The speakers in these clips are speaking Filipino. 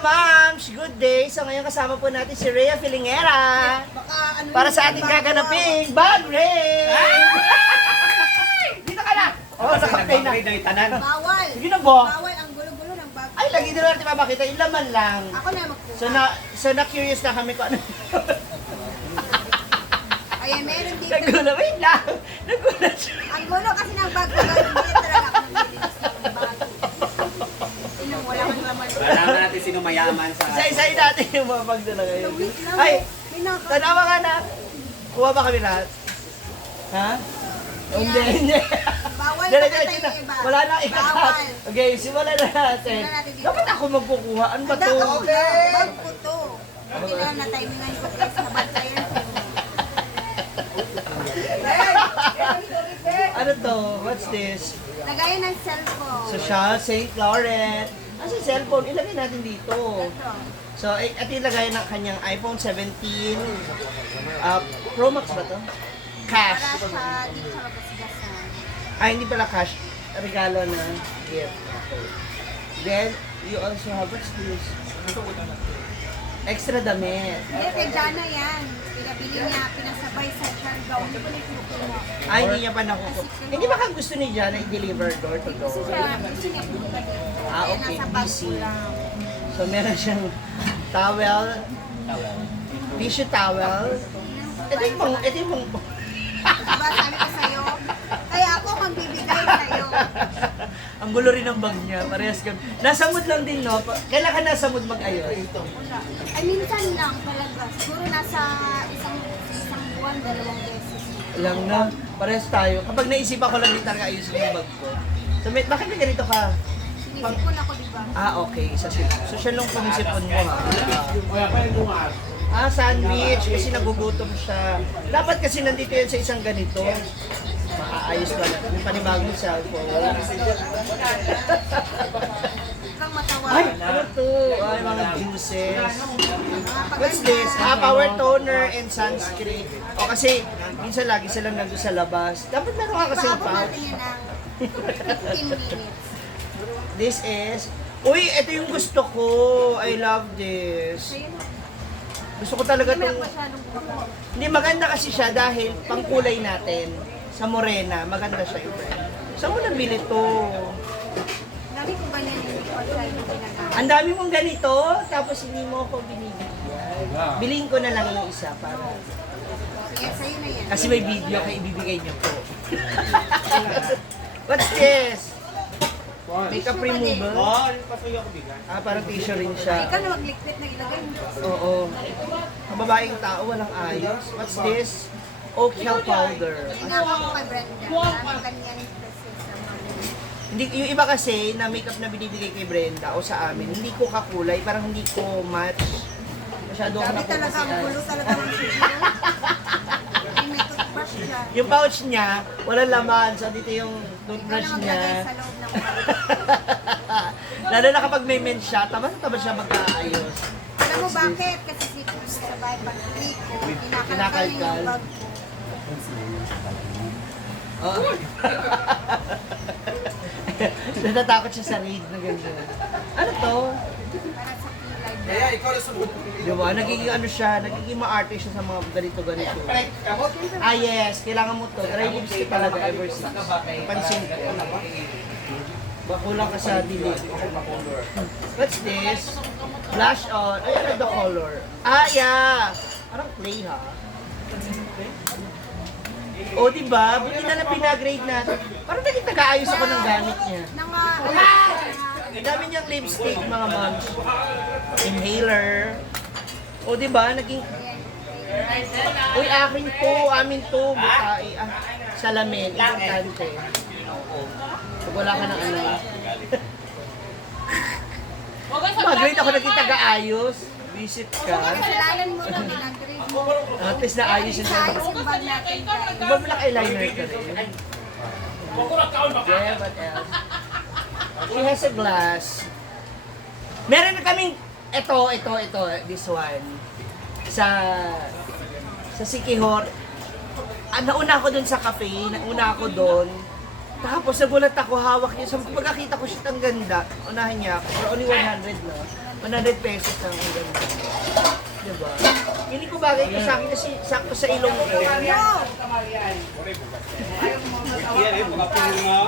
Mams! Good day! So ngayon kasama po natin si Rhea Filingera para sa ating gaganaping bag race! Dito ka na! Oo, nakapay na. Bawal. Sige na ba? Bawal ang gulo-gulo ng bag. Ay, lagi din natin mapakita. Yung laman lang. Ako na magkuha. So na-curious na kami kung ano. Ayan, meron dito. Nagulo, wait lang. Nagulo siya. Ang gulo kasi ng bag ko. Hindi talaga ako naglilis ng bag. Sinong wala kang laman. Malaman natin sino mayaman sa... Isa-isahin natin yung mga bag na ngayon. Wait lang. Ay, May naka- tanawa ka na. Kuha ba kami lahat? Ha? Hindi, hindi. Bawal Dala, pa tayo na. iba. Wala na ikakat. Bawal. Okay, simulan na natin. Simulan natin dito. Dapat ako magkukuha. Ano ba to? Bag ko to. Kailangan na timingan ko guys. Nabantayan ko. Ano to? What's this? Lagayan ng cellphone. Social St. Laurent. Kasi cellphone, ilagay natin dito. Ito. So, ito ilagay ng kanyang iPhone 17. Pro Max ba to? Cash. Para sa dito sa kapasigasan. Ay, hindi pala cash. Regalo na gift. Okay. Then, you also have, what's this? Extra damit. Hindi, kay Jana yan. Pinabili niya, pinasabay sa Chargaw. Hindi ko na kinukuha. Ay, hindi niya pa nakukuha. Hindi ba kang gusto ni Jana i-deliver door to door? Gusto niya pumunta dito. Ah, Kaya okay, nasa bag busy. ko lang. So, meron siyang towel, tissue towel. Ito yung Diba, sabi ko sa'yo, kaya ako magbibigay sa'yo. ang gulo rin ng bag niya. Parehas kami. Nasa mood lang din, no? Kailan ka nasa mood mag-ayos? Ay, minsan lang talaga. Siguro nasa isang buwan, 2 beses. Lang na. Parehas tayo. Kapag naisipan ko lang din talaga ayusin yung bag ko. So, bakit may ganito ka? Sinisipon ako, diba? Ah, okay. So, siya lang pangisipon mo, ha? Sandwich. Kasi nagugutom siya. Dapat kasi nandito yan sa isang ganito. Maayos ba na? May panibagong cellphone. Kang matawa. Ay, ano to? Ay, mga juices. Mga What's paganda. this? Power toner and sunscreen. O kasi, minsan lagi silang nandun sa labas. Dapat meron ka kasi yung Paabot pouch. natin yan ng 15 minutes. This is... Uy, ito yung gusto ko. I love this. So, yun. Gusto ko talaga Hindi mo itong... masyadong buka. Hindi, maganda kasi siya dahil pangkulay natin sa morena. Maganda siya yung brand. Saan mo nabili to? Dami ko ba na hindi ko masyadong ginagamit? Ang dami mong ganito, tapos hindi mo ako binibigyan. Bilhin ko na lang yung isa para... Sige, sa'yo na yan. Kasi may video kaya ibibigay niyo po. What's this? Makeup remover? yung pasuyo ko bigay. Parang tissue rin siya. Ikaw na mag-liquid na ilagay mo. Oo. Ang babaeng tao, walang ayos. What's this? Oak Hill powder. Tinawag ko kay Brenda. Maraming ganyan kasi sa mga... Hindi, yung iba kasi na makeup na binibigay kay Brenda o sa amin, hindi ko kakulay, parang hindi ko match. Masyado ako Sabi talaga, ang gulo nakukusian. talaga ng sisiyo. Ay, may toothbrush siya. Yung pouch niya, walang laman. So dito yung Ikaw toothbrush na maglagay niya. sa loob ng Lalo na kapag may men siya, tama siya magkaayos. Alam mo bakit? Kasi dito sa bahay pag-uwi ko, kinakalkal Kinakalkal. yung bag ko. Oo. Natatakot siya sa raid na ganda. Ano to? Para sa kilay. Kaya ikaw na sunod. Di ba? Nagiging ano siya, nagiging ma-arte siya sa mga ganito-ganito. Ah yes, kailangan mo to. Dry lipstick talaga ever since. Pansin ko. Bakulang ka sa dilig. What's this? Blush on. Ay, ano the color? Ah, yeah! Parang clay ha? O, di ba? Buti na lang pinagrade natin. Parang naging nag-aayos ako ng gamit niya. Ang dami niyang lipstick, mga moms. Inhaler. O, di ba? Naging... Uy, akin to. Amin to. Bukai. Salamin. Importante. Pag wala ka ng ano. Mag-grade ako naging taga-ayos. Visit ka. Kasalanan mo lang pinagrade mo. At least naayos yung Sa ayos yung bag natin. Di ba black eyeliner ka rin? Yeah, what else? She has a glass. Meron na kaming, ito, this one. Sa Sikihor. Nauna ako dun sa cafe, nauna ako dun. Tapos nagulat ako, hawak niya. So pagkakita ko siya, ang ganda. Unahan niya ako. For only 100 na. 100 pesos lang ang ganda. Diba? Hindi ko bagay ko sa akin kasi sakto sa ilong ko. Yan eh, mga pinunga.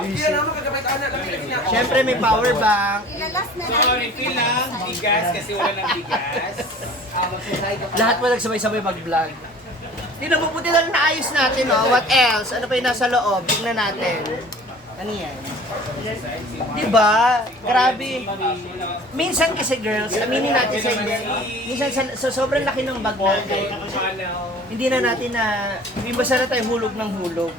Siyempre may power bank. Ilalas na So, natin. refill lang, bigas kasi wala ng bigas. Lahat mo nagsabay-sabay mag-vlog. Hindi na mabuti lang naayos natin, oh. What else? Ano pa yung nasa loob? Tignan natin. Ano yan? Diba? Grabe. Minsan kasi girls, aminin natin sa inyo, minsan sa sobrang laki ng bag natin, hindi na natin na, basta na tayo hulog ng hulog.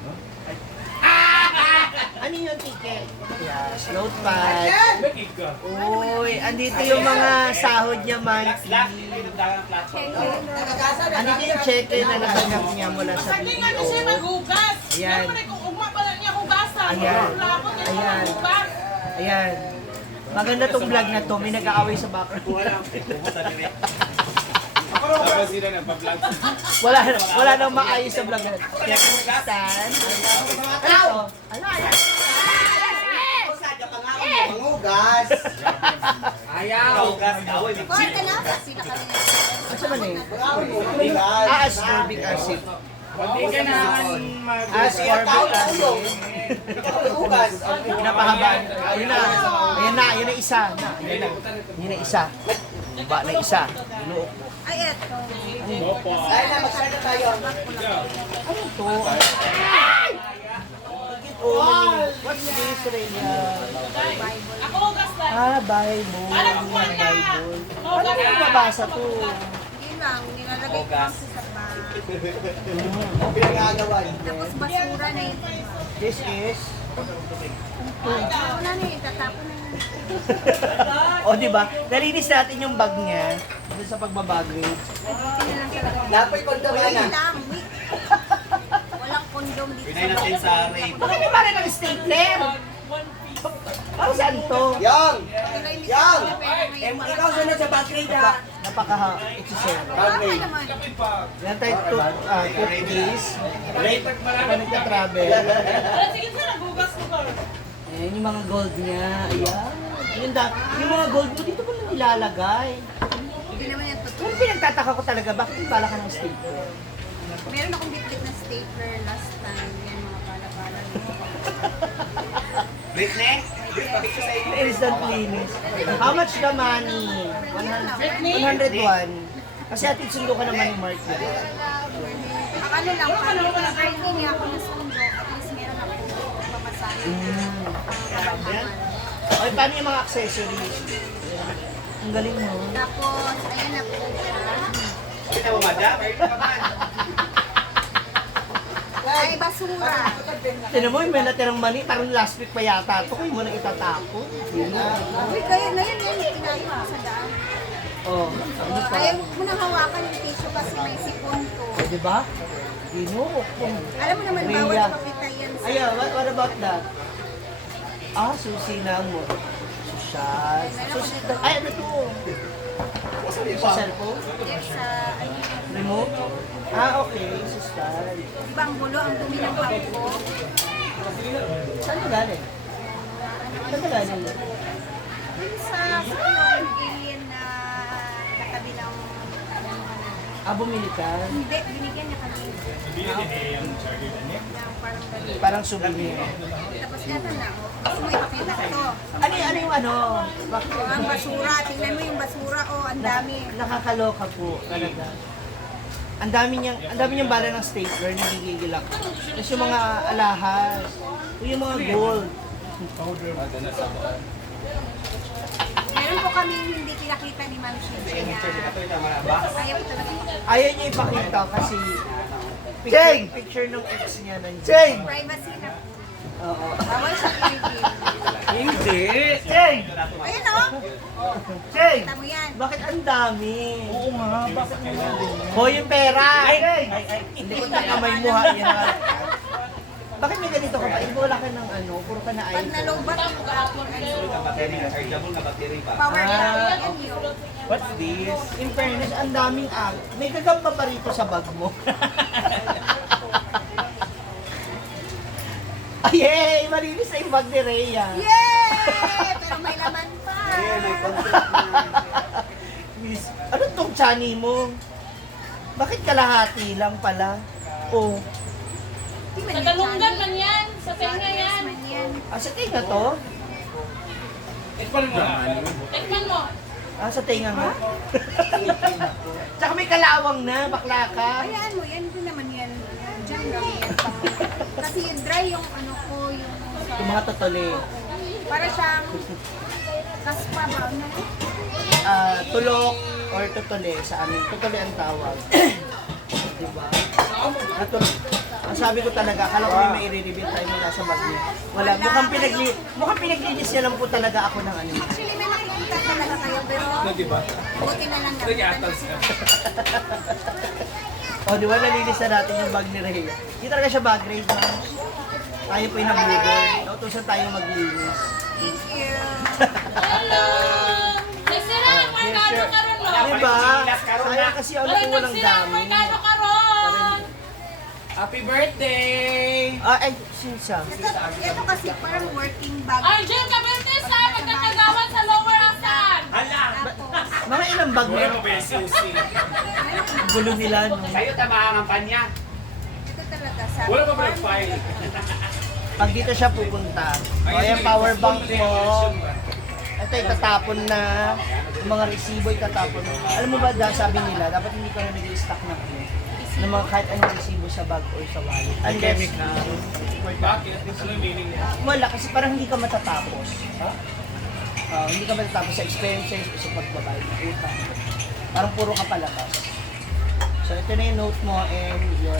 Ano yung ticket? Yes, notepad. Uy, andito yung mga sahod niya monthly. Andito yung cheque na natanggap niya mula sa Sabi nga na siya BPO. maghugas. Ayan. Ayan. Kung ugma pala niya hugasan. Ayan. Labot niya Ayan. maghugas. Ayan. Maganda tong vlog na to. May nag-aaway sa background. Tapos sila nagpa-vlog. Wala nang maayos sa vlog na to. Kaya kung stand. Ano? Ano? Mangugas. Ayaw. Mangugas. Kuha ka na. Kasi nakalina. Ano sa mani? Ascorbic acid. Ascorbic acid. Napahabaan. Ayun na. Ayun na. Ayun na isa. Ayun na. Yun na isa. Ba na isa. Inuok mo. Ay, eto. Ay na, magsaya tayo. Ano to? Oh, what's this, Rhea? Ako hugas na. Bible. Parang kuwan na. Bible. Paano mo mababasa to? Hindi lang. Nilalagay ko lang sa bag. Pinag-aagawan. Tapos basura na yun. This is... Wala na yun. Tatapon na yun. O, di ba? Nalinis natin yung bag niya doon sa pagbabagage. Buti na lang talaga. Dapat kondom Wala yan lang. Wait. Walang kondom dito Pinay natin sa rape. Bakit may pare ng stapler? Para saan to? Yang! Pero hindi Yan! ko pera ngayon. Ikaw sunod sa battery na. Napaka-exisel. Tama naman. Yan tayo toothpaste. Pa nagka-travel. Wala, sige sir, naghugas ko ba? Ayan yung mga gold niya. Ayan. Yung mga gold mo, dito mo lang nilalagay. Hindi naman yan totoo. Pero pinagtataka ko talaga, bakit yung bala ka ng stapler? Meron akong bitbit na stapler last time. Yan mga pala-pala. Britney? Britney sa inyo. Instant linis. How much the money? 101. Kasi atin sundo ka naman ni Mark. Ang ano lang, parang hindi niya ako nasundo. At least meron ako pamasahin. Okay, paano yung mga accessories? Ang galing mo. Tapos, ayan na po siya. Kita mo, madam? Ay, basura. Tinan mo, may natirang mani, parang last week pa yata ito. Kaya mo nang itatako. Uy, kaya na yun, kinain ko sa daan. Oh, ano pa? Ayaw mo nang hawakan yung tissue kasi may sipon to. Oh, di ba? Ginuok ko. Alam mo naman, bawal Rhea. mapitay yan sa... Ayan, what about that? Susi na mo. Social. Ay, ano to? Sa cellphone? Yes, sa... Ano yun? Remote? Okay. Sa style. Di ba ang gulo, ang dumi ng bag ko? Saan ka galing? Saan ka galing? Yung sa alien na nakabilang... Bumili ka? Hindi, binigyan niya kami. Ng parang ganun. Parang souvenir. Tapos eto na, gusto mo ipakita ko. Ano yung ano? Bakit? O, ang basura, tingnan mo yung basura, ang dami. Nakakaloka po talaga. Ang dami niyang bala ng stapler, nagigigil ako. Tapos yung mga alahas, yung mga gold. Meron po kami hindi kinakita ni Ma'am Shinsha na ayaw ko talaga Ayaw niya ipakita kasi picture ng ex niya nandiyan. privacy na po. Oo. Bawal siya i-review. Hindi. Cheng! Ayun o! Cheng! Kita mo yan. Bakit ang dami? Oo nga, bakit ang dami? Hoy, yung pera! Hindi ko takamay mo ha, yan ha. Bakit may ganito ka pa? Wala ka ng ano, puro ka na Pag iPhone. nalobat yung aking Battery na, chargeable na battery pa. power lang yan yun. What's this? In fairness, ang daming may gagamba pa rito sa bag mo. Ay, yay! Malinis na yung bag ni Rhea. Yay! Pero may laman pa. Ayan, may concept na. tsani mo. Bakit kalahati lang pala? Oh, Di man Sa yan, talunggan Johnny. man yan. Sa tenga yan. Man yan. sa tinga to? Tikman mo naman. Tikman mo. Sa tinga nga? Tsaka may kalawang na, bakla ka. Hayaan mo, yan din naman yan. Diyan lang yan. Kasi yung dry yung ano ko, yung sa... Yung mga totoli. Para siyang... Kaspa ba? Ano? Tulok or tutuli sa amin. Tutuli ang tawag. Diba? Ang sabi ko talaga, akala ko may i-reveal tayo mula sa bag niya. Wala, mukhang pinaglinis niya lang po talaga ako ng ano. Actually, may nakikita talaga kayo, pero... Buti na lang nakita niyo. Di ba nalinis na natin yung bag ni Rhea? Hindi talaga siya bag raid, ma'am. Tayo po yung nabugol. Nautusan tayo maglinis. Thank you. Hello! Nagsira ang Mercado karon mo. Diba? Sayang kasi ako Ay, po walang nagsira ang dami. Mercado karon. Happy birthday! Ay, sinsa. Ito kasi parang working bag. Arjun, kabirte sa magkakagawan sa Lower Asan. Hala! Tapos, Mga ilang bag Wala meron? mo ba yung susi? Ang gulo nila, no? Sa'yo tamahan ang panya. ito talaga sa... Wala pa ba yung file? Pag dito siya pupunta. O, yung power bank mo. Ito, itatapon na. Yung mga resibo, itatapon. Alam mo ba, sabi nila, dapat hindi ka na nag-i-stock ng ano. Ng mga kahit anong resibo sa bag or sa wallet. Pandemic na. Bakit? Ano yung meaning niya? Wala, kasi parang hindi ka matatapos. Hindi ka matatapos sa expenses o sa pagbabayad ng utang. Parang puro ka palabas. So, ito na yung note mo and your...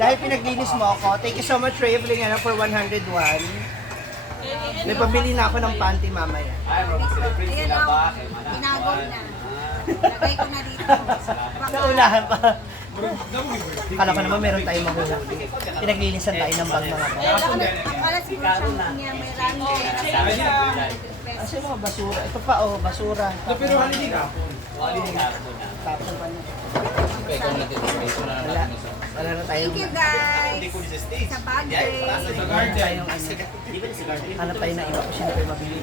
Dahil pinaglinis mo ako, thank you so much, Ray, for 101. May pabili na ako ng panty mamaya. Ay, mag-celebrate Ayan sila o, ba? ginagaw na. Lagay ko na dito. Baka- Naunahan pa. Kala ko naman meron tayong mahuhuli. Pinaglinisan tayo ng bag mga bag. Akala siguro siyang niya may rami. Kasi mga basura. Ito pa oh, basura. Pero hindi ka. Tapos pa niya. Wala. Wala na tayong... Thank you guys. Sa bag day. Sa Wala garden. tayong ano. Hanap tayo ng iba kung sino tayo mabili.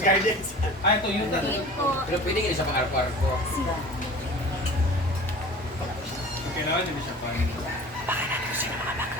Gardens. Ay, ito yun. Tingin ko. Pero pwede ka sa mga arko-arko. Kailangan din siya pa. Baka natin sino mga bag